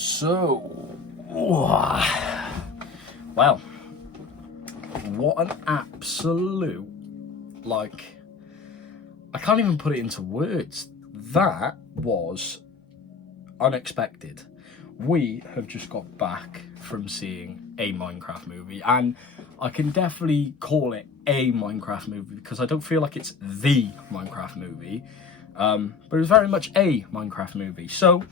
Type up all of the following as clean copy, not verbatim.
So, well, what an absolute, I can't even put it into words. That was unexpected. We have just got back from seeing a Minecraft movie, and I can definitely call it a Minecraft movie because I don't feel like it's the Minecraft movie, but it was very much a Minecraft movie. So,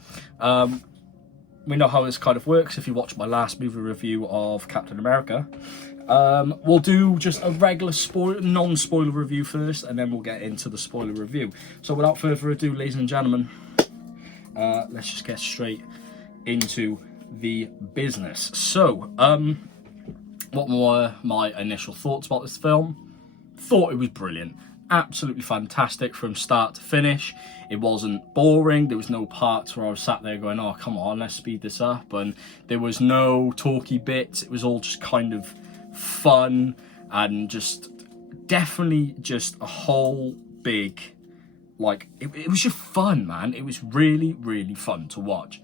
we know how this kind of works. If you watched my last movie review of Captain America, we'll do just a regular non-spoiler review first, and then we'll get into the spoiler review. So without further ado, ladies and gentlemen, let's just get straight into the business. So, what were my initial thoughts about this film? Thought it was brilliant. Absolutely fantastic from start to finish. It wasn't boring. There was no parts where I was sat there going, oh, come on, let's speed this up. And there was no talky bits. It was all just kind of fun and just definitely just a whole big, it was just fun, man. It was really, really fun to watch.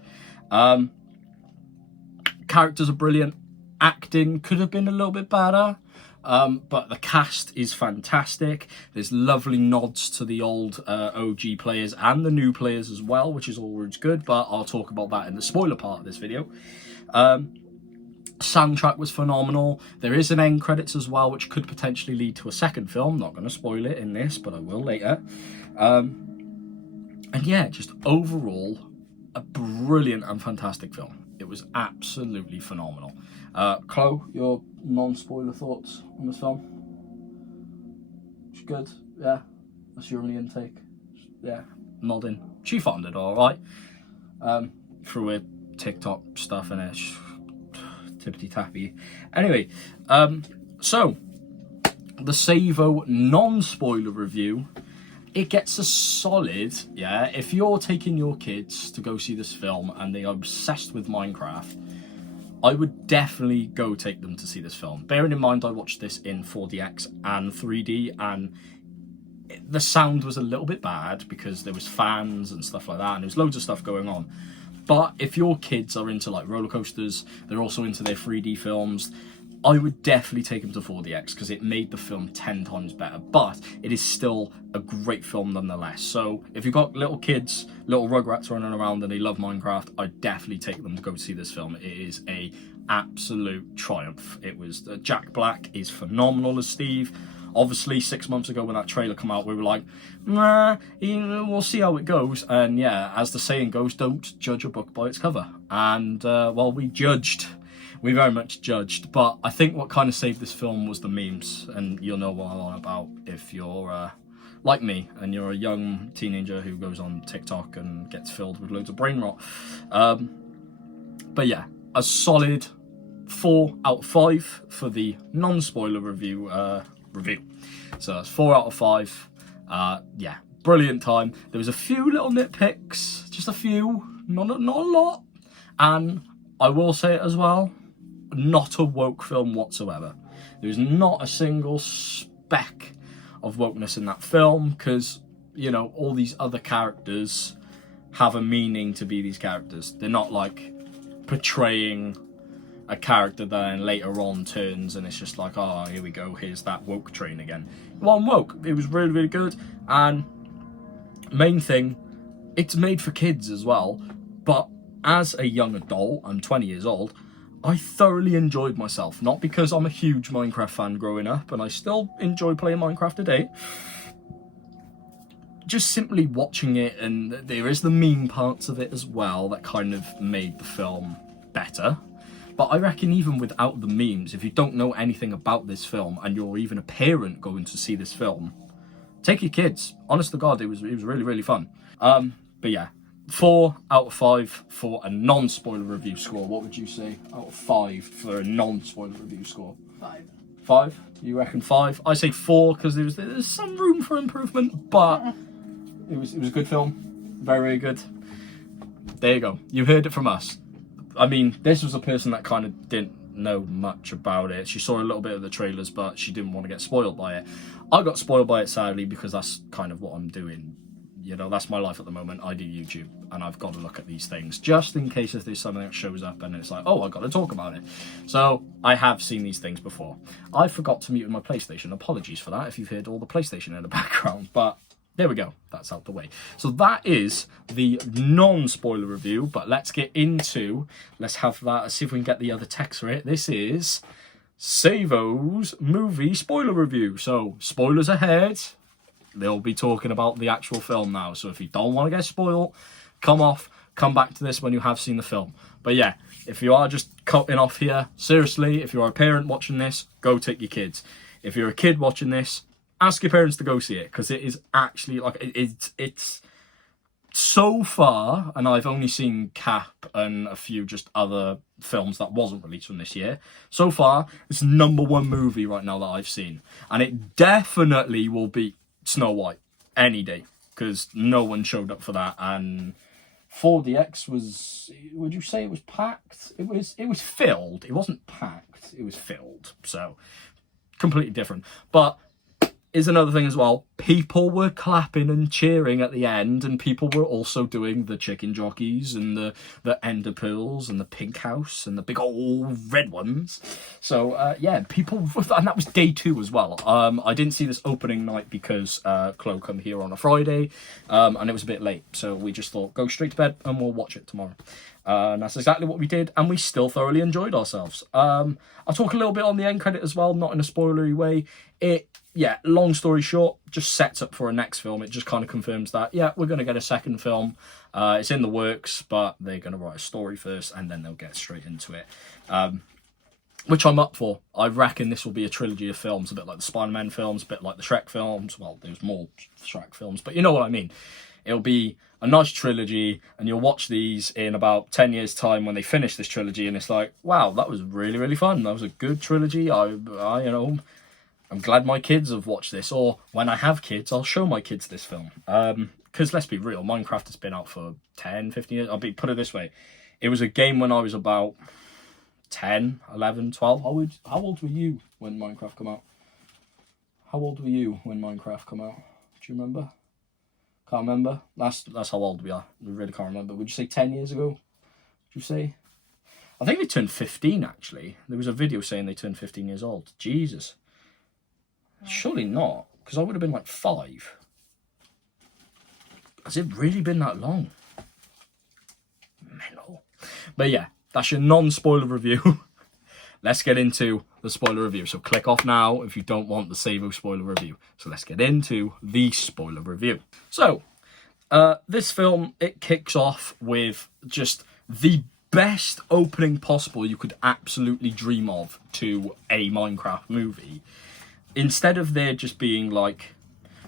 Characters are brilliant. Acting could have been a little bit better. But the cast is fantastic. There's lovely nods to the old OG players and the new players as well, which is always good, but I'll talk about that in the spoiler part of this video. Soundtrack was phenomenal. There is an end credits as well, which could potentially lead to a second film. Not going to spoil it in this, but I will later. And yeah, just overall, a brilliant and fantastic film. It was absolutely phenomenal. Chloe, your non-spoiler thoughts on this film? It's good, yeah. That's your only intake. Yeah, nodding. She found it alright. Through her TikTok stuff and it, tippity tappy. Anyway, so the Savo non-spoiler review. It gets a solid, yeah. If you're taking your kids to go see this film and they are obsessed with Minecraft, I would definitely go take them to see this film. Bearing in mind I watched this in 4DX and 3D, and the sound was a little bit bad because there was fans and stuff like that, and there was loads of stuff going on. But if your kids are into like roller coasters, they're also into their 3D films, I would definitely take them to 4DX because it made the film 10 times better, but it is still a great film nonetheless. So if you've got little kids, little rugrats running around and they love Minecraft, I'd definitely take them to go see this film. It is a absolute triumph. It was, Jack Black is phenomenal as Steve. Obviously 6 months ago when that trailer came out, we were like, nah, we'll see how it goes. And yeah, as the saying goes, don't judge a book by its cover. And well, we very much judged, but I think what kind of saved this film was the memes, and you'll know what I'm on about if you're like me and you're a young teenager who goes on TikTok and gets filled with loads of brain rot. But yeah, a solid 4 out of 5 for the non-spoiler review. So that's 4 out of 5. Yeah, brilliant time. There was a few little nitpicks, just a few, not a lot, and I will say it as well, not a woke film whatsoever. There's not a single speck of wokeness in that film because, you know, all these other characters have a meaning to be these characters. They're not like portraying a character that then later on turns and it's just like, oh, here we go, here's that woke train again. Well, I'm woke. It was really, really good. And main thing, it's made for kids as well, but as a young adult, I'm 20 years old, I thoroughly enjoyed myself. Not because I'm a huge Minecraft fan growing up, and I still enjoy playing Minecraft today. Just simply watching it, and there is the meme parts of it as well that kind of made the film better. But I reckon even without the memes, if you don't know anything about this film, and you're even a parent going to see this film, take your kids. Honest to God, it was really, really fun. But yeah. 4 out of 5 for a non-spoiler review score. What would you say out of 5 for a non-spoiler review score? 5. 5? You reckon 5? I say 4 because there's some room for improvement, but it was a good film. Very, very good. There you go. You heard it from us. I mean, this was a person that kind of didn't know much about it. She saw a little bit of the trailers, but she didn't want to get spoiled by it. I got spoiled by it, sadly, because that's kind of what I'm doing you know, that's my life at the moment. I do YouTube, and I've got to look at these things just in case if there's something that shows up and it's like, oh, I've got to talk about it. So I have seen these things before. I forgot to mute my PlayStation. Apologies for that if you've heard all the PlayStation in the background, but there we go. That's out the way. So that is the non-spoiler review, but let's get into, let's have that, see if we can get the other text for it. This is Savo's movie spoiler review. So spoilers ahead. They'll be talking about the actual film now. So if you don't want to get spoiled, come back to this when you have seen the film. But yeah, if you are just cutting off here, seriously, if you're a parent watching this, go take your kids. If you're a kid watching this, ask your parents to go see it, because it is actually, like, it's so far, and I've only seen Cap and a few just other films that wasn't released from this year. So far, it's #1 movie right now that I've seen. And it definitely will beat Snow White any day, because no one showed up for that. And 4DX was, would you say it was packed? It was filled. It wasn't packed. It was filled. So completely different. But is another thing as well. People were clapping and cheering at the end, and people were also doing the chicken jockeys and the ender pearls and the pink house and the big old red ones. So yeah, people, and that was day 2 as well. I didn't see this opening night because Chloe come here on a Friday, and it was a bit late, so we just thought go straight to bed and we'll watch it tomorrow. And that's exactly what we did, and we still thoroughly enjoyed ourselves. I'll talk a little bit on the end credit as well, not in a spoilery way. Yeah, long story short, just sets up for a next film. It just kind of confirms that, yeah, we're going to get a second film. It's in the works, but they're going to write a story first, and then they'll get straight into it. Which I'm up for. I reckon this will be a trilogy of films, a bit like the Spider-Man films, a bit like the Shrek films. Well, there's more Shrek films, but you know what I mean. It'll be a nice trilogy, and you'll watch these in about 10 years' time when they finish this trilogy, and it's like, wow, that was really, really fun. That was a good trilogy. I'm glad my kids have watched this, or when I have kids, I'll show my kids this film. Because let's be real, Minecraft has been out for 10, 15 years. Put it this way. It was a game when I was about 10, 11, 12. How old were you when Minecraft came out? How old were you when Minecraft came out? Do you remember? Can't remember. That's how old we are. We really can't remember. Would you say 10 years ago? Would you say? I think they turned 15, actually. There was a video saying they turned 15 years old. Jesus. Surely not, because I would have been like 5. Has it really been that long? Mental. But yeah, that's your non-spoiler review. Let's get into the spoiler review. So click off now if you don't want the Savo spoiler review. So let's get into the spoiler review. So, this film, it kicks off with just the best opening possible you could absolutely dream of to a Minecraft movie. Instead of there just being like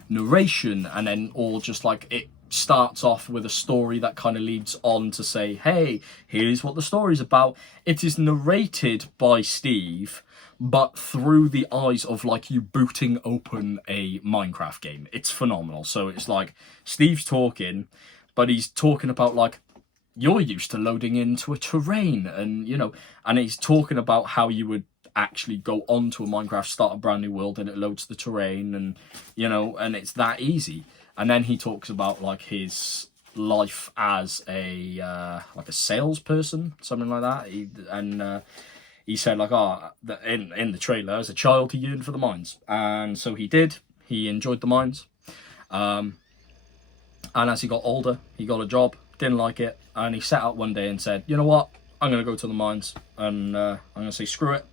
narration and then all just like it starts off with a story that kind of leads on to say, hey, here's what the story's about. It is narrated by Steve, but through the eyes of like you booting open a Minecraft game. It's phenomenal. So it's like Steve's talking, but he's talking about like, you're used to loading into a terrain, and you know, and he's talking about how you would actually go onto a Minecraft, start a brand new world, and it loads the terrain, and you know, and it's that easy. And then he talks about like his life as a like a salesperson, something like that. He said like, in the trailer, as a child he yearned for the mines, and so he did. He enjoyed the mines, and as he got older, he got a job, didn't like it, and he sat out one day and said, you know what, I'm gonna go to the mines, and I'm gonna say screw it.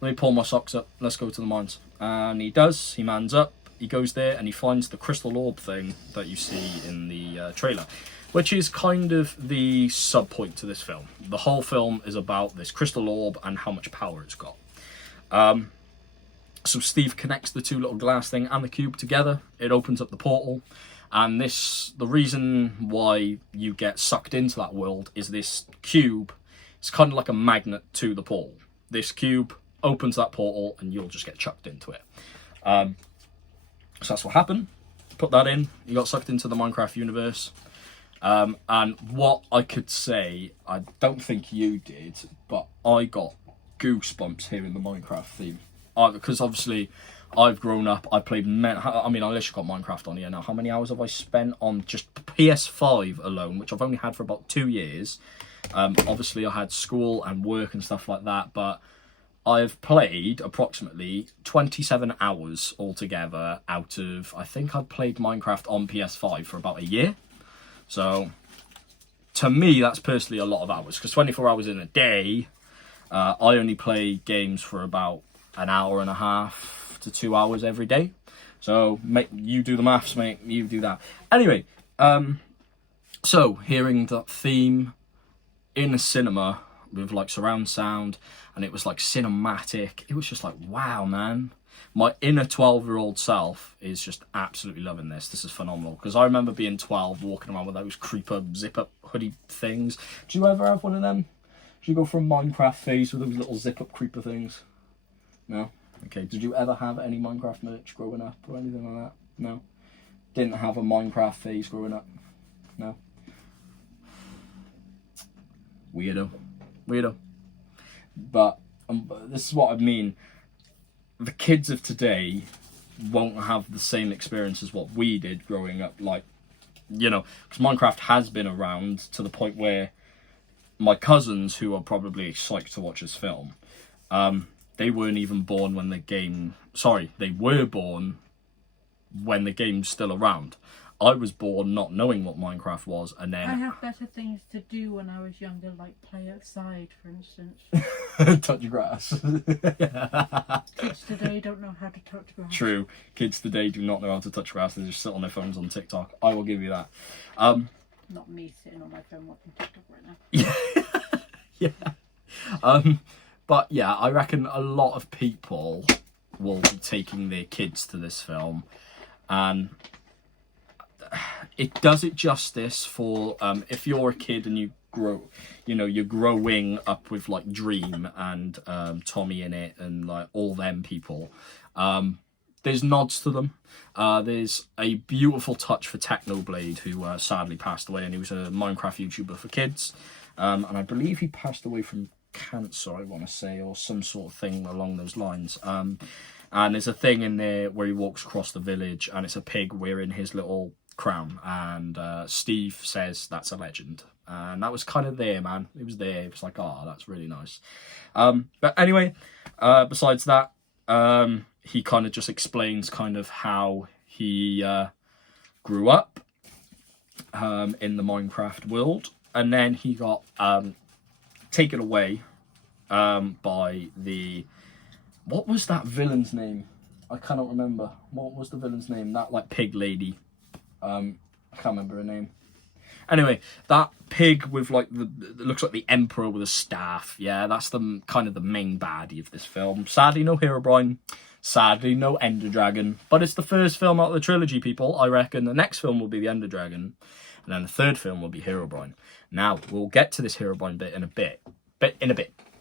Let me pull my socks up, let's go to the mines. And he does, he mans up, he goes there, and he finds the crystal orb thing that you see in the trailer, which is kind of the sub-point to this film. The whole film is about this crystal orb and how much power it's got. So Steve connects the two little glass thing and the cube together, it opens up the portal, and the reason why you get sucked into that world is this cube, it's kind of like a magnet to the portal. This cube opens that portal and you'll just get chucked into it. So that's what happened. Put that in, you got sucked into the Minecraft universe. And what I could say, I don't think you did, but I got goosebumps hearing the Minecraft theme. Because obviously I've grown up. I've played. I mean, I literally got Minecraft on here now. How many hours have I spent on just PS5 alone, which I've only had for about 2 years? Obviously, I had school and work and stuff like that, but I've played approximately 27 hours altogether out of, I think I've played Minecraft on PS5 for about a year. So, to me, that's personally a lot of hours, because 24 hours in a day, I only play games for about an hour and a half to 2 hours every day. So, you do the maths, mate, you do that. Anyway, so, hearing that theme in a cinema with like surround sound, and it was like cinematic, it was just like, wow, man. My inner 12-year-old self is just absolutely loving this. This is phenomenal, because I remember being 12, walking around with those creeper zip-up hoodie things. Do you ever have one of them? Did you go for a Minecraft phase with those little zip-up creeper things? No? Okay, did you ever have any Minecraft merch growing up or anything like that? No? Didn't have a Minecraft phase growing up? No? Weirdo. But this is what I mean. The kids of today won't have the same experience as what we did growing up. Like, you know, because Minecraft has been around to the point where my cousins, who are probably psyched to watch this film, they weren't even born when the game... Sorry, they were born when the game's still around. I was born not knowing what Minecraft was, and then... I have better things to do when I was younger, like play outside, for instance. Touch grass. Kids today don't know how to touch grass. True. Kids today do not know how to touch grass. They just sit on their phones on TikTok. I will give you that. Not me sitting on my phone watching TikTok right now. Yeah. But yeah, I reckon a lot of people will be taking their kids to this film, and it does it justice for if you're a kid and you grow, you know, you're growing up with like Dream and Tommy in it and like all them people. There's nods to them. There's a beautiful touch for Technoblade, who sadly passed away, and he was a Minecraft YouTuber for kids. And I believe he passed away from cancer, I want to say, or some sort of thing along those lines. And there's a thing in there where he walks across the village, and it's a pig wearing his little crown, and Steve says that's a legend, and that was kind of there, man. It was there. It was like, oh, that's really nice. But anyway, besides that, he kind of just explains kind of how he grew up in the Minecraft world, and then he got taken away by the... What was that villain's name? I cannot remember. What was the villain's name? That like pig lady. I can't remember her name. Anyway, that pig with like it looks like the Emperor with a staff. Yeah, that's the kind of the main baddie of this film. Sadly, no Herobrine. Sadly, no Ender Dragon. But it's the first film out of the trilogy, people. I reckon the next film will be the Ender Dragon, and then the third film will be Herobrine. Now we'll get to this Herobrine bit in a bit.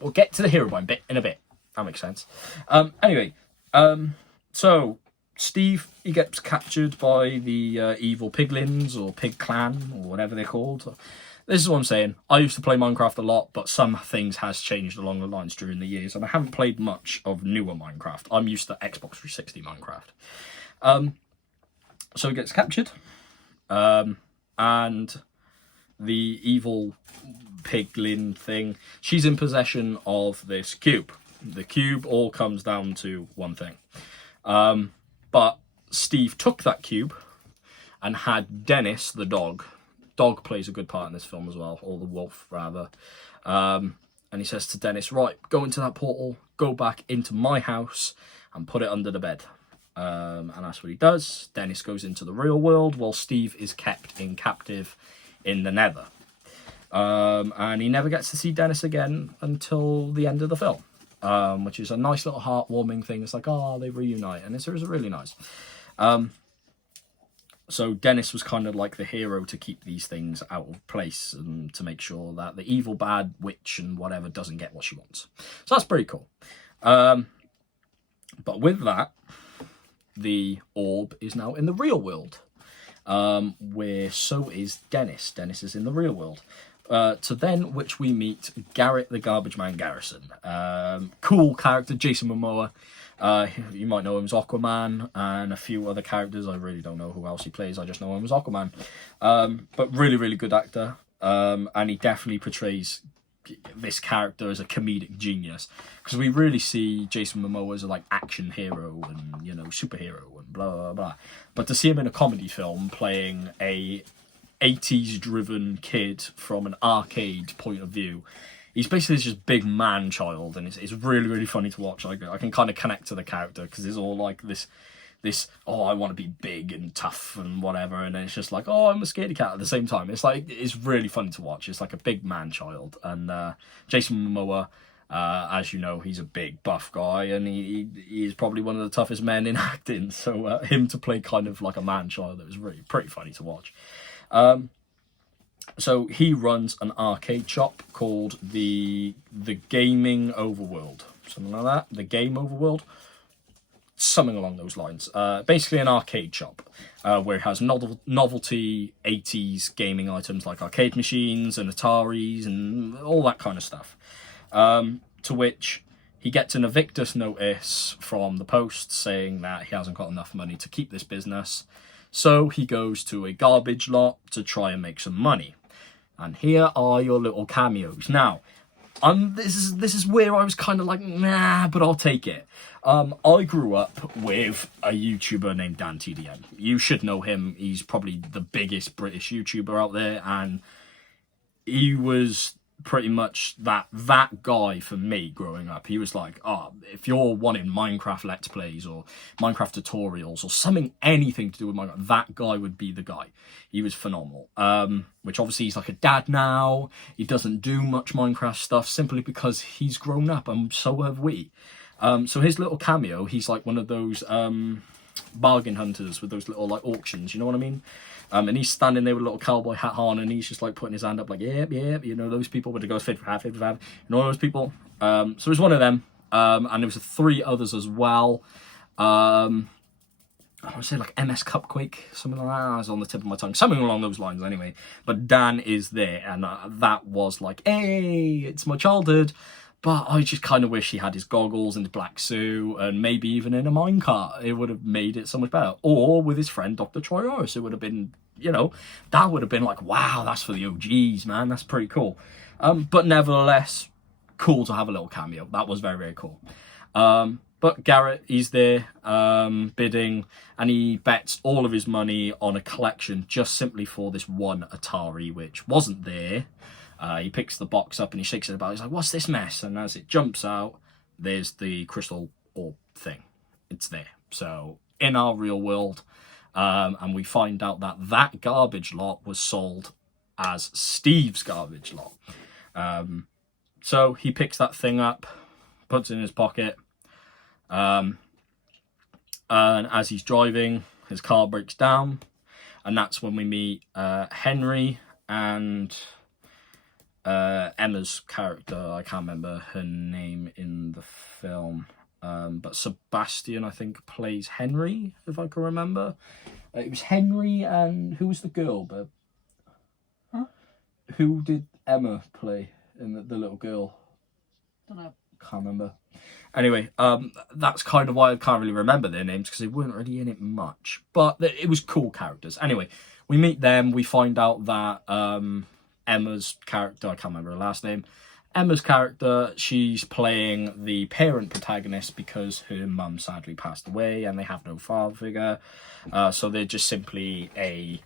We'll get to the Herobrine bit in a bit. That makes sense. Anyway, so Steve, he gets captured by the evil piglins, or pig clan, or whatever they're called. This is what I'm saying. I used to play Minecraft a lot, but some things has changed along the lines during the years, and I haven't played much of newer Minecraft. I'm used to Xbox 360 Minecraft. So he gets captured, and the evil piglin thing, she's in possession of this cube. The cube all comes down to one thing. But Steve took that cube and had Dennis, the dog. Dog plays a good part in this film as well, or the wolf, rather. And he says to Dennis, right, go into that portal, go back into my house and put it under the bed. And that's what he does. Dennis goes into the real world while Steve is kept in captive in the Nether. And he never gets to see Dennis again until the end of the film. Which is a nice little heartwarming thing. It's like, oh, they reunite, and it's really nice. So Dennis was kind of like the hero to keep these things out of place and to make sure that the evil bad witch and whatever doesn't get what she wants. So that's pretty cool. But with that, the orb is now in the real world, where so is Dennis. Dennis is in the real world. to then which we meet Garrett the Garbage Man Garrison. Cool character, Jason Momoa. You might know him as Aquaman and a few other characters. I really don't know who else he plays. I just know him as Aquaman. But really, really good actor. And he definitely portrays this character as a comedic genius, because we really see Jason Momoa as a like action hero and, you know, superhero and blah blah blah. But to see him in a comedy film playing a 80s driven kid from an arcade point of view, he's basically just big man child, and it's really, really funny to watch. I can kind of connect to the character because it's all like this oh, I want to be big and tough and whatever, and then it's just like, oh, I'm a scaredy cat at the same time. It's like, it's really funny to watch. It's like a big man child. And Jason Momoa, as you know, he's a big buff guy, and he is probably one of the toughest men in acting, so him to play kind of like a man child, that was really pretty funny to watch. So he runs an arcade shop called the Gaming Overworld, something like that, the Game Overworld, something along those lines. Basically an arcade shop where it has novelty 80s gaming items like arcade machines and Ataris and all that kind of stuff. To which he gets an evictus notice from the post saying that he hasn't got enough money to keep this business. So he goes to a garbage lot to try and make some money. And here are your little cameos. Now, this is where I was kind of like, nah, but I'll take it. I grew up with a YouTuber named Dan TDM. You should know him. He's probably the biggest British YouTuber out there, and he was pretty much that guy for me growing up. He was like, if you're wanting Minecraft Let's Plays or Minecraft tutorials or something, anything to do with Minecraft, that guy would be the guy. He was phenomenal. Which obviously he's like a dad now. He doesn't do much Minecraft stuff simply because he's grown up, and so have we. So his little cameo, he's like one of those bargain hunters with those little like auctions, you know what I mean? And he's standing there with a little cowboy hat on, and he's just like putting his hand up like, yep, you know, those people, but it goes 55, 55, and all those people. So it was one of them, and there was 3 others as well. I would say like MS Cupquake, something like that. I was on the tip of my tongue, something along those lines anyway. But Dan is there, and that was like, hey, it's my childhood. But I just kind of wish he had his goggles and his black suit, and maybe even in a minecart. It would have made it so much better. Or with his friend Dr. Troy Orris. It would have been, you know, that would have been like, wow, that's for the OGs, man. That's pretty cool. But nevertheless, cool to have a little cameo. That was very, very cool. But Garrett, he's there bidding, and he bets all of his money on a collection just simply for this one Atari, which wasn't there. He picks the box up and he shakes it about. He's like, what's this mess? And as it jumps out, there's the crystal orb thing. It's there. So in our real world, and we find out that garbage lot was sold as Steve's garbage lot. So he picks that thing up, puts it in his pocket, and as he's driving, his car breaks down, and that's when we meet Henry and Emma's character. I can't remember her name in the film, but Sebastian, I think, plays Henry, if I can remember. It was Henry, and who was the girl? But who did Emma play in the little girl? Don't know. Can't remember. Anyway, that's kind of why I can't really remember their names, because they weren't really in it much. But it was cool characters. Anyway, we meet them. We find out that Emma's character, I can't remember her last name, Emma's character, she's playing the parent protagonist because her mum sadly passed away and they have no father figure. So they're just simply a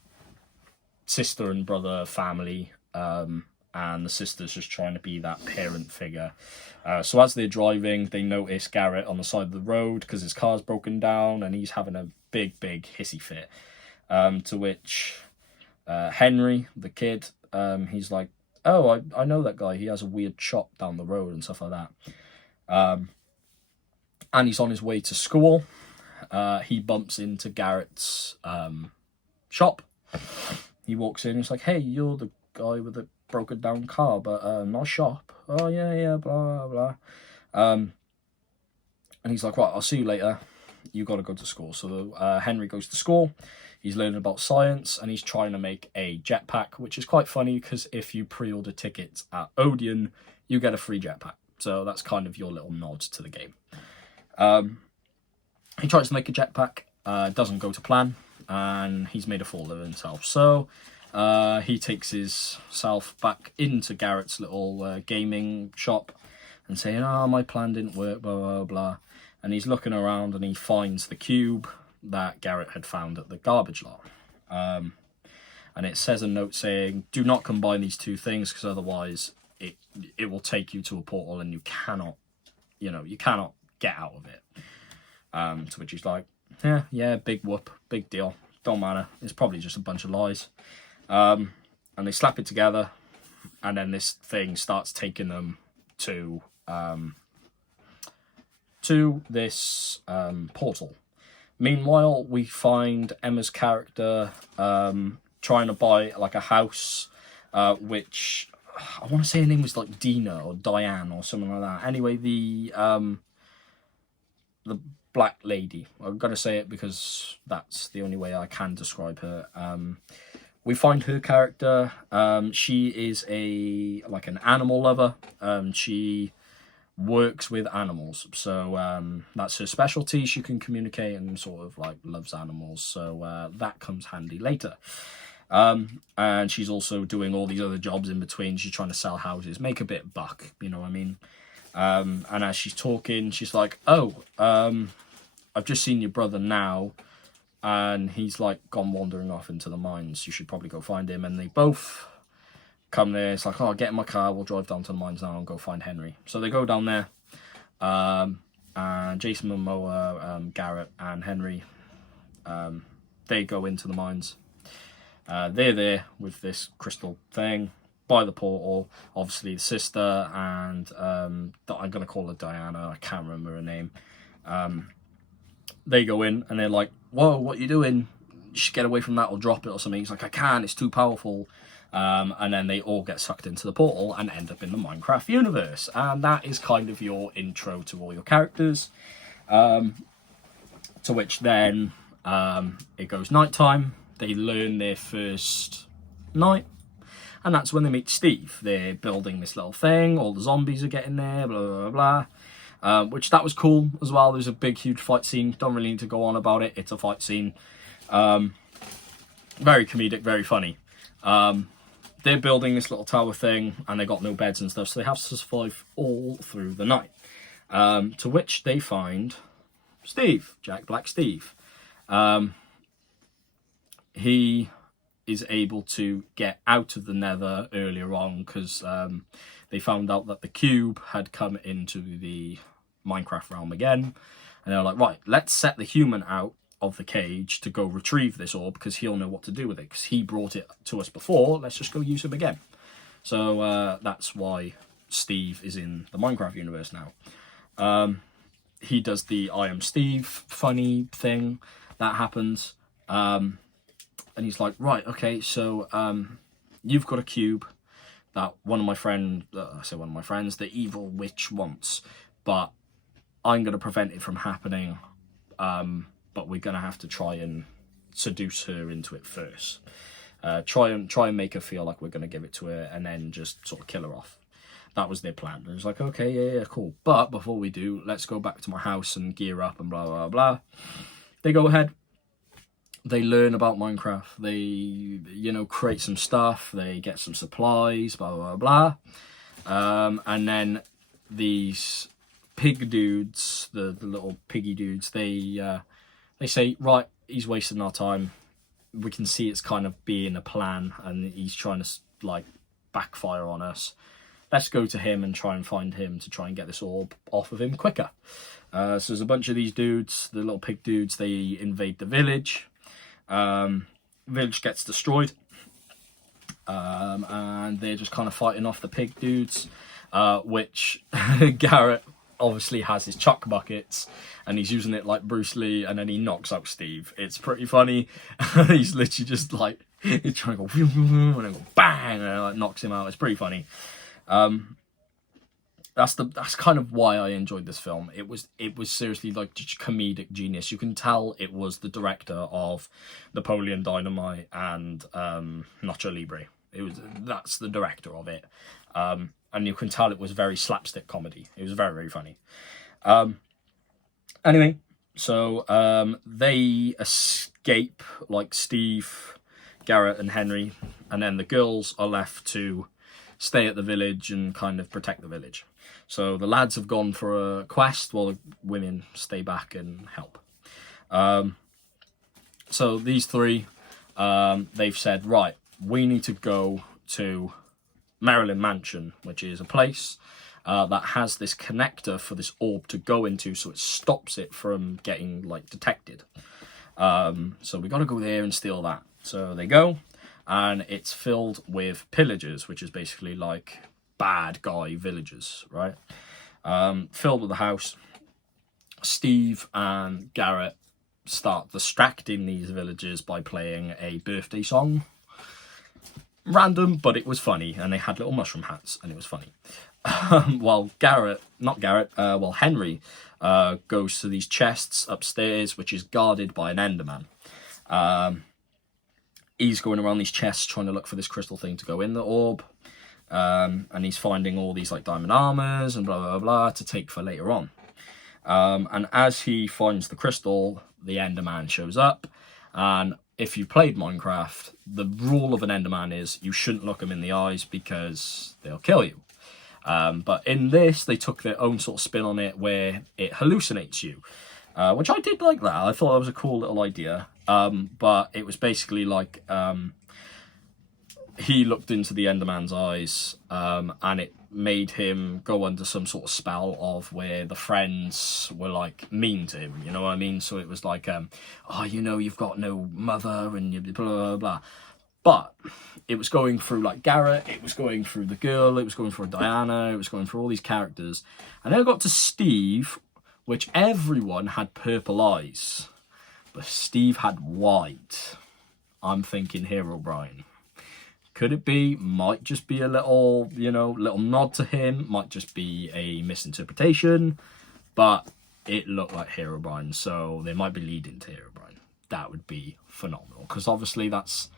sister and brother family, and the sister's just trying to be that parent figure. So as they're driving, they notice Garrett on the side of the road because his car's broken down and he's having a big hissy fit. To which Henry, the kid, he's like, oh, I know that guy. He has a weird shop down the road and stuff like that. And he's on his way to school. He bumps into Garrett's shop. He walks in. He's like, hey, you're the guy with the broken down car, but not shop. Oh, yeah, blah, blah, blah. And he's like, right, I'll see you later. you got to go to school. So Henry goes to school. He's learning about science, and he's trying to make a jetpack, which is quite funny because if you pre-order tickets at Odeon, you get a free jetpack. So that's kind of your little nod to the game. He tries to make a jetpack, doesn't go to plan, and he's made a fool of himself. So he takes himself back into Garrett's little gaming shop and saying, my plan didn't work, blah, blah, blah. And he's looking around and he finds the cube that Garrett had found at the garbage lot. And it says a note saying, do not combine these two things because otherwise it will take you to a portal and you cannot get out of it. To which he's like, yeah, big whoop, big deal. Don't matter. It's probably just a bunch of lies. And they slap it together, and then this thing starts taking them to this portal. Meanwhile, we find Emma's character trying to buy like a house, which I want to say her name was like Dina or Diane or something like that. Anyway, the black lady. I've got to say it because that's the only way I can describe her. We find her character. She is an animal lover. She works with animals, so that's her specialty. She can communicate and sort of like loves animals, so that comes handy later. And she's also doing all these other jobs in between. She's trying to sell houses, make a bit of buck, you know what I mean? And as she's talking, she's like, I've just seen your brother now, and he's like gone wandering off into the mines. You should probably go find him. And they both come there. It's like, get in my car, we'll drive down to the mines now and go find Henry. So they go down there, and Jason Momoa, Garrett and Henry, they go into the mines. They're there with this crystal thing by the portal. Obviously the sister and I'm going to call her Diana, I can't remember her name. They go in and they're like, whoa, what are you doing? You should get away from that or drop it or something. He's like, I can't, it's too powerful. And then they all get sucked into the portal and end up in the Minecraft universe. And that is kind of your intro to all your characters. To which then it goes nighttime. They learn their first night. And that's when they meet Steve. They're building this little thing. All the zombies are getting there, blah, blah, blah. Which that was cool as well. There's a big, huge fight scene. Don't really need to go on about it. It's a fight scene. Very comedic, very funny. They're building this little tower thing, and they got no beds and stuff, so they have to survive all through the night. To which they find Steve, Jack Black Steve. He is able to get out of the Nether earlier on because they found out that the cube had come into the Minecraft realm again, and they're like, right, let's set the human out of the cage to go retrieve this orb because he'll know what to do with it because he brought it to us before. Let's just go use him again. So that's why Steve is in the Minecraft universe now. He does the I am Steve funny thing that happens, and he's like, right, okay, so you've got a cube that one of my friends, the evil witch wants, but I'm going to prevent it from happening. But we're going to have to try and seduce her into it first. Try and make her feel like we're going to give it to her and then just sort of kill her off. That was their plan. And it's like, okay, yeah, cool. But before we do, let's go back to my house and gear up and blah, blah, blah. They go ahead. They learn about Minecraft. They, create some stuff. They get some supplies, blah, blah, blah. And then these pig dudes, the little piggy dudes, they say, right, he's wasting our time. We can see it's kind of being a plan and he's trying to backfire on us. Let's go to him and try and find him to try and get this orb off of him quicker. So there's a bunch of these dudes, the little pig dudes, they invade the village. Village gets destroyed. And they're just kind of fighting off the pig dudes, which Garrett obviously has his chuck buckets and he's using it like Bruce Lee, and then he knocks out Steve. It's pretty funny. He's literally just he's trying to go and then go bang and knocks him out. It's pretty funny. that's kind of why I enjoyed this film. It was seriously like just comedic genius. You can tell it was the director of Napoleon Dynamite and Nacho Libre. That's the director of it, and you can tell it was very slapstick comedy. It was very, very funny. Anyway, so they escape, like Steve, Garrett, and Henry, and then the girls are left to stay at the village and kind of protect the village. So the lads have gone for a quest while the women stay back and help. So these three, they've said, right, we need to go to Maryland Mansion, which is a place that has this connector for this orb to go into, so it stops it from getting like detected. So we got to go there and steal that. So they go, and it's filled with pillagers, which is basically like bad guy villagers, right? Filled with the house. Steve and Garrett start distracting these villagers by playing a birthday song. Random, but it was funny, and they had little mushroom hats, and it was funny. While Henry goes to these chests upstairs, which is guarded by an Enderman. He's going around these chests trying to look for this crystal thing to go in the orb, and he's finding all these like diamond armors and blah blah blah to take for later on. And as he finds the crystal, the Enderman shows up, and if you played Minecraft, the rule of an Enderman is you shouldn't look them in the eyes because they'll kill you. But in this, they took their own sort of spin on it where it hallucinates you, which I did like that. I thought that was a cool little idea. But it was basically like he looked into the Enderman's eyes, and it made him go under some sort of spell of where the friends were like mean to him, you know what I mean? So it was like, oh, you know, you've got no mother and you blah blah blah. But it was going through like Garrett, it was going through the girl, it was going through Diana, it was going through all these characters, and then I got to Steve, which everyone had purple eyes, but Steve had white. I'm thinking Herobrine. Could it be? Might just be a little, you know, little nod to him. Might just be a misinterpretation. But it looked like Herobrine, so they might be leading to Herobrine. That would be phenomenal. Because obviously that's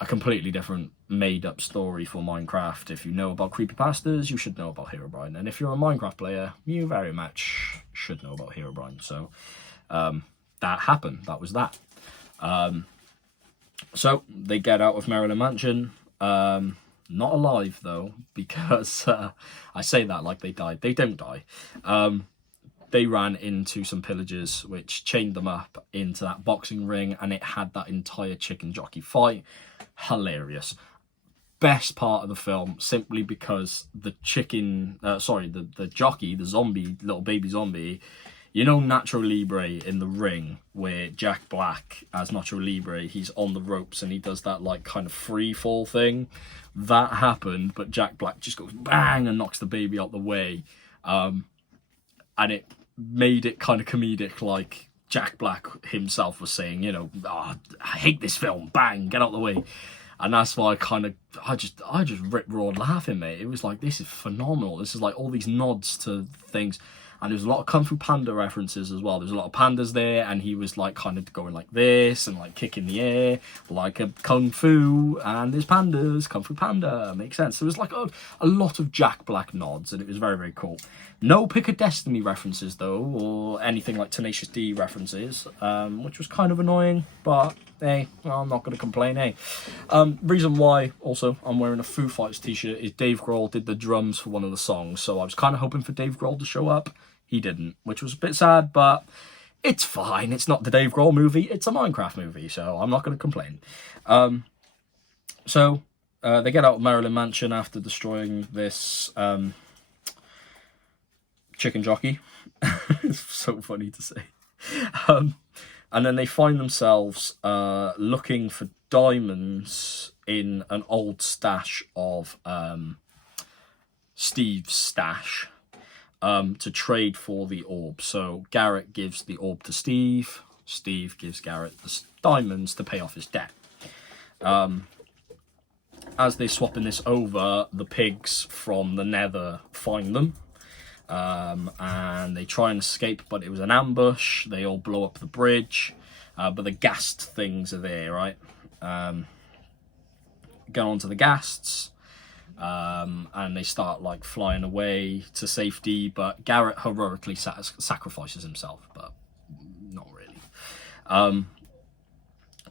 a completely different made-up story for Minecraft. If you know about creepypastas, you should know about Herobrine. And if you're a Minecraft player, you very much should know about Herobrine. So that happened. That was that. So they get out of Maryland Mansion, not alive though, because I say that like they died. They don't die. They ran into some pillagers, which chained them up into that boxing ring, and it had that entire chicken jockey fight. Hilarious. Best part of the film, simply because the jockey, the zombie, little baby zombie, you know Nacho Libre in the ring, where Jack Black, as Nacho Libre, he's on the ropes and he does that like kind of free fall thing. That happened, but Jack Black just goes bang and knocks the baby out the way. And it made it kind of comedic, like Jack Black himself was saying, you know, oh, I hate this film, bang, get out the way. And that's why I just rip-roared laughing, mate. It was like, this is phenomenal. This is like all these nods to things. And there's a lot of Kung Fu Panda references as well. There's a lot of pandas there, and he was like kind of going like this and like kicking the air like a Kung Fu, and there's pandas, Kung Fu Panda, makes sense. There was like a lot of Jack Black nods, and it was very, very cool. No Pick of Destiny references though, or anything like Tenacious D references, which was kind of annoying, but hey, well, I'm not going to complain, eh? Reason why, also, I'm wearing a Foo Fighters t-shirt is Dave Grohl did the drums for one of the songs, so I was kind of hoping for Dave Grohl to show up. He didn't, which was a bit sad, but it's fine. It's not the Dave Grohl movie, it's a Minecraft movie, so I'm not going to complain. So they get out of Maryland Mansion after destroying this chicken jockey. It's so funny to say. And then they find themselves looking for diamonds in an old stash of Steve's stash to trade for the orb. So Garrett gives the orb to Steve. Steve gives Garrett the diamonds to pay off his debt. as they're swapping this over, the pigs from the nether find them. And they try and escape, but it was an ambush. They all blow up the bridge, but the ghast things are there, right? Go onto the ghasts, and they start like flying away to safety, but Garrett heroically sacrifices himself, but not really.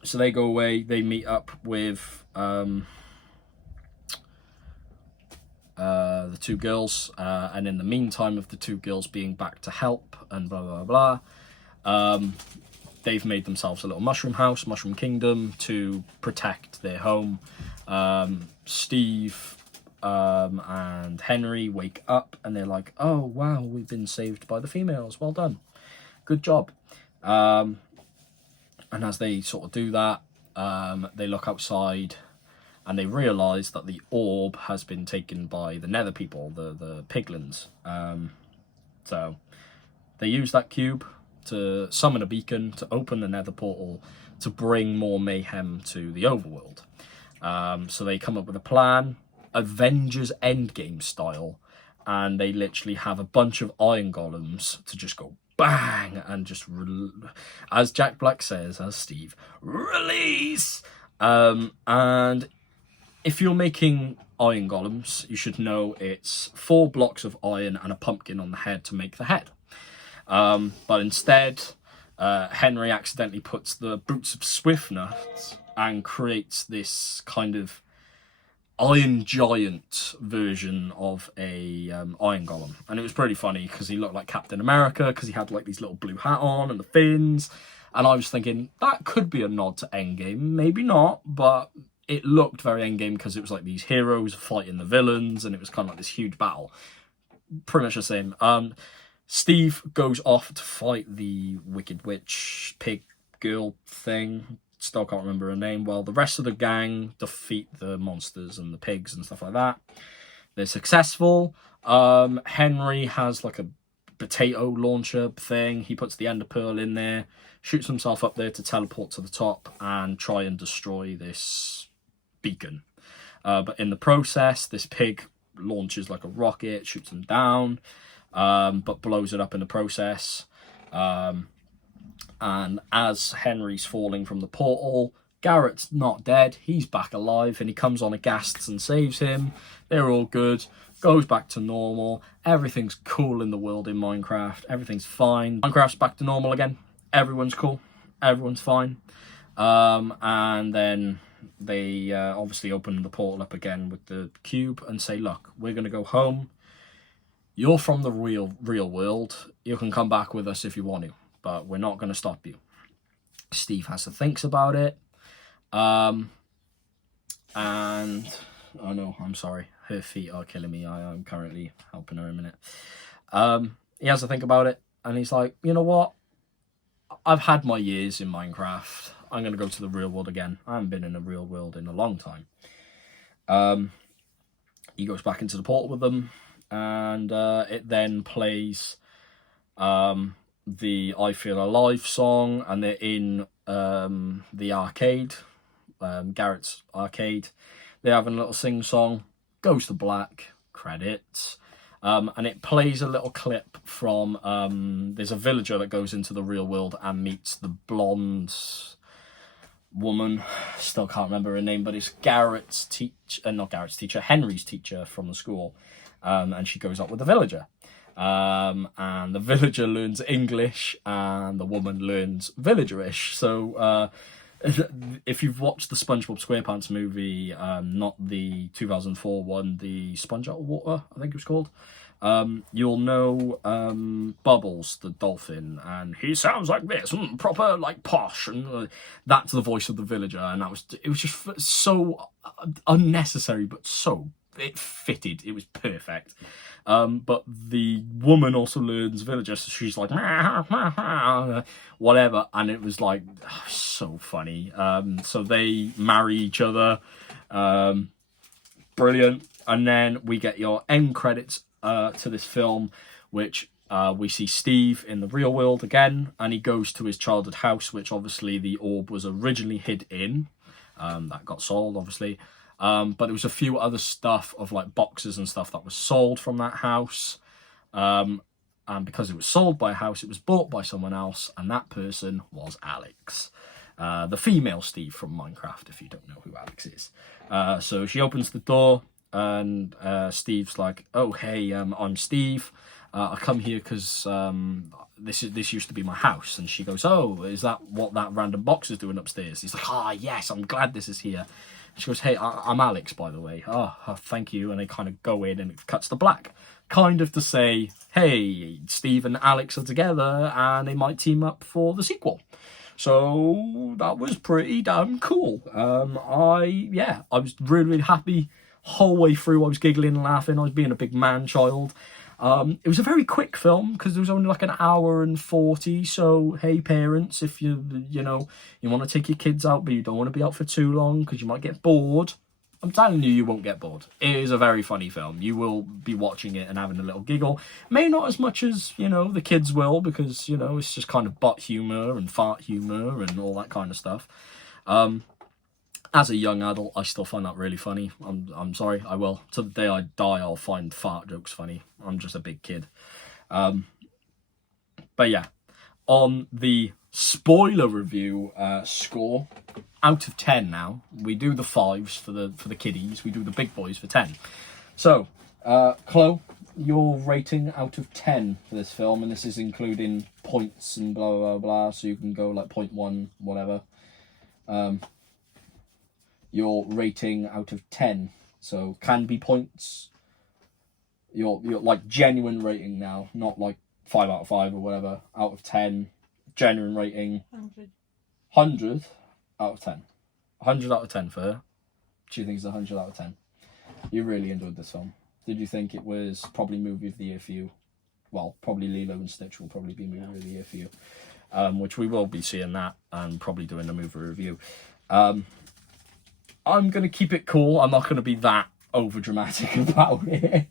So they go away, they meet up with the two girls, and in the meantime of the two girls being back to help and blah blah blah, they've made themselves a little mushroom house, mushroom kingdom, to protect their home. Steve and Henry wake up and they're like, oh wow, we've been saved by the females, well done, good job. And as they sort of do that, they look outside and they realise that the orb has been taken by the nether people, the piglins. So they use that cube to summon a beacon, to open the nether portal, to bring more mayhem to the overworld. So they come up with a plan, Avengers Endgame style, and they literally have a bunch of iron golems to just go bang and just, as Jack Black says, as Steve, release! And if you're making iron golems, you should know it's 4 blocks of iron and a pumpkin on the head to make the head. But instead, Henry accidentally puts the boots of swiftness and creates this kind of iron giant version of a iron golem. And it was pretty funny because he looked like Captain America, because he had like these little blue hat on and the fins. And I was thinking, that could be a nod to Endgame. Maybe not, but it looked very Endgame because it was like these heroes fighting the villains, and it was kind of like this huge battle. Pretty much the same. Steve goes off to fight the Wicked Witch pig girl thing. Still can't remember her name. Well, the rest of the gang defeat the monsters and the pigs and stuff like that. They're successful. Henry has like a potato launcher thing. He puts the ender pearl in there, shoots himself up there to teleport to the top and try and destroy this beacon. But in the process, this pig launches like a rocket, shoots him down, but blows it up in the process. And as Henry's falling from the portal, Garrett's not dead, he's back alive, and he comes on a ghasts and saves him. They're all good, goes back to normal, everything's cool in the world in Minecraft, everything's fine. Minecraft's back to normal again, everyone's cool, everyone's fine. And then they obviously open the portal up again with the cube and say, look, we're going to go home. You're from the real world, you can come back with us if you want to, but we're not going to stop you. Steve has to think about it. And, oh no, I'm sorry. Her feet are killing me. I am currently helping her a minute. He has to think about it. And he's like, you know what? I've had my years in Minecraft. I'm going to go to the real world again. I haven't been in the real world in a long time. He goes back into the portal with them. And it then plays the I Feel Alive song, and they're in the arcade, Garrett's arcade. They're having a little sing-song, goes to black, credits, and it plays a little clip from, there's a villager that goes into the real world and meets the blonde woman, still can't remember her name, but it's Garrett's teacher, not Garrett's teacher, Henry's teacher from the school, and she goes up with the villager. And the villager learns English and the woman learns villagerish. So if you've watched the SpongeBob SquarePants movie, not the 2004 one, the Sponge Out of Water, I think it was called, you'll know Bubbles the dolphin, and he sounds like this, proper like posh, and that's the voice of the villager. And it was just so unnecessary, but so it fitted. It was perfect. But the woman also learns villager, so she's like whatever, and it was like so funny. So they marry each other, brilliant. And then we get your end credits to this film, which we see Steve in the real world again, and he goes to his childhood house, which obviously the orb was originally hid in. That got sold, obviously. But there was a few other stuff of like boxes and stuff that was sold from that house. And because it was sold by a house, it was bought by someone else, and that person was Alex. The female Steve from Minecraft, if you don't know who Alex is. So she opens the door, and Steve's like, "Oh, hey, I'm Steve. I come here because this used to be my house." And she goes, "Oh, is that what that random box is doing upstairs?" He's like, "Ah, yes, I'm glad this is here." She goes, "Hey, I'm Alex, by the way." Oh, thank you. And they kind of go in, and it cuts to black, kind of to say, hey, Steve and Alex are together, and they might team up for the sequel. So that was pretty damn cool. I was really, really happy. Whole way through, I was giggling and laughing. I was being a big man child. It was a very quick film because there was only like an hour and 40. So hey, parents, if you want to take your kids out, but you don't want to be out for too long because you might get bored, I'm telling you, you won't get bored. It is a very funny film. You will be watching it and having a little giggle. May not as much as, the kids will, because, it's just kind of butt humour and fart humour and all that kind of stuff. As a young adult, I still find that really funny. I'm sorry, I will. To the day I die, I'll find fart jokes funny. I'm just a big kid. But yeah, on the spoiler review score, out of 10 now. We do the 5s for the kiddies. We do the big boys for 10. So, Chloe, your rating out of 10 for this film, and this is including points and blah, blah, blah, so you can go like 0.1, whatever. Your rating out of 10, so can be points. Your like genuine rating now, not like 5 out of 5 or whatever, out of 10. Genuine rating. 100 out of 10. 100 out of 10 for her. She thinks it's 100 out of 10. You really enjoyed this film. Did you think it was probably movie of the year for you? Well, probably Lilo and Stitch will probably be movie of the year for you. Which we will be seeing that and probably doing a movie review. I'm going to keep it cool. I'm not going to be that over dramatic about it.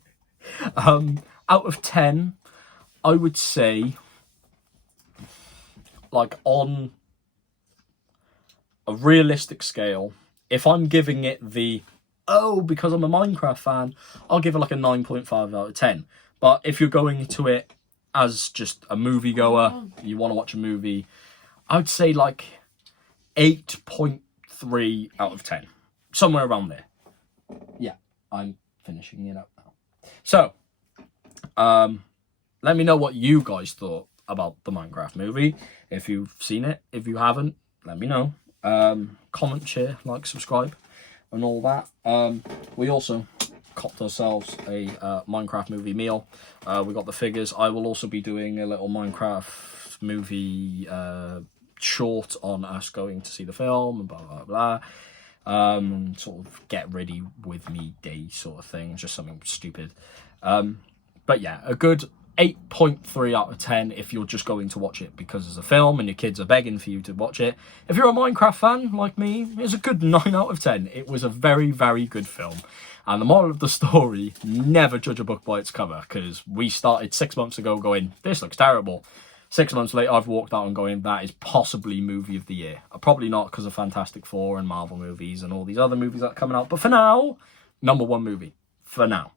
Out of 10, I would say, like on a realistic scale, if I'm giving it because I'm a Minecraft fan, I'll give it like a 9.5 out of 10. But if you're going to it as just a moviegoer, you want to watch a movie, I'd say like 8.3 out of 10. Somewhere around there. Yeah, I'm finishing it up now. So, let me know what you guys thought about the Minecraft movie. If you've seen it, if you haven't, let me know. Comment, share, like, subscribe, and all that. We also copped ourselves a Minecraft movie meal. We got the figures. I will also be doing a little Minecraft movie short on us going to see the film and blah blah blah. Sort of get ready with me day sort of thing, just something stupid. But yeah, a good 8.3 out of 10 if you're just going to watch it because it's a film and your kids are begging for you to watch it. If you're a Minecraft fan like me, it's a good 9 out of 10. It was a very, very good film. And the moral of the story, never judge a book by its cover, because we started 6 months ago going, this looks terrible. 6 months later, I've walked out and going, that is possibly movie of the year. Probably not because of Fantastic Four and Marvel movies and all these other movies that are coming out. But for now, #1 movie. For now.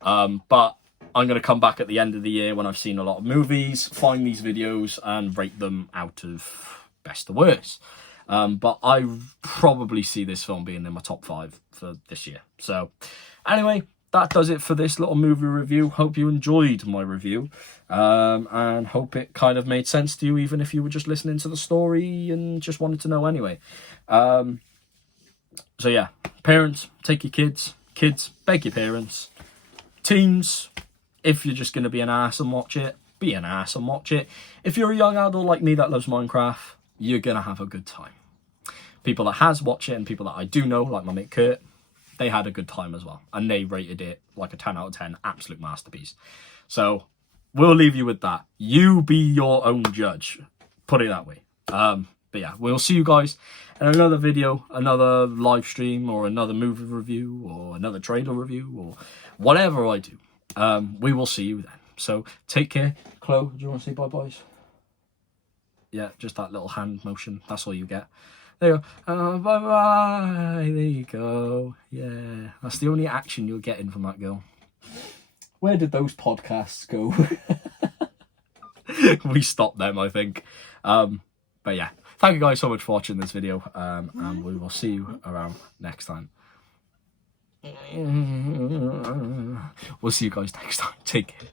But I'm going to come back at the end of the year when I've seen a lot of movies, find these videos and rate them out of best to worst. But I probably see this film being in my top 5 for this year. So anyway, that does it for this little movie review. Hope you enjoyed my review. And hope it kind of made sense to you, even if you were just listening to the story and just wanted to know anyway. So yeah, parents, take your kids. Kids, beg your parents. Teens, if you're just going to be an ass and watch it, be an ass and watch it. If you're a young adult like me that loves Minecraft, you're going to have a good time. People that has watched it and people that I do know, like my mate Kurt, they had a good time as well. And they rated it like a 10 out of 10, absolute masterpiece. So we'll leave you with that. You be your own judge. Put it that way. But yeah, we'll see you guys in another video, another live stream, or another movie review, or another trailer review, or whatever I do. We will see you then. So take care. Chloe, do you want to say bye-byes? Yeah, just that little hand motion. That's all you get. There you go. Bye bye. There you go. Yeah, that's the only action you're getting from that girl. Where did those podcasts go? We stopped them, I think. But yeah, thank you guys so much for watching this video, and we will see you around next time. We'll see you guys next time. Take care.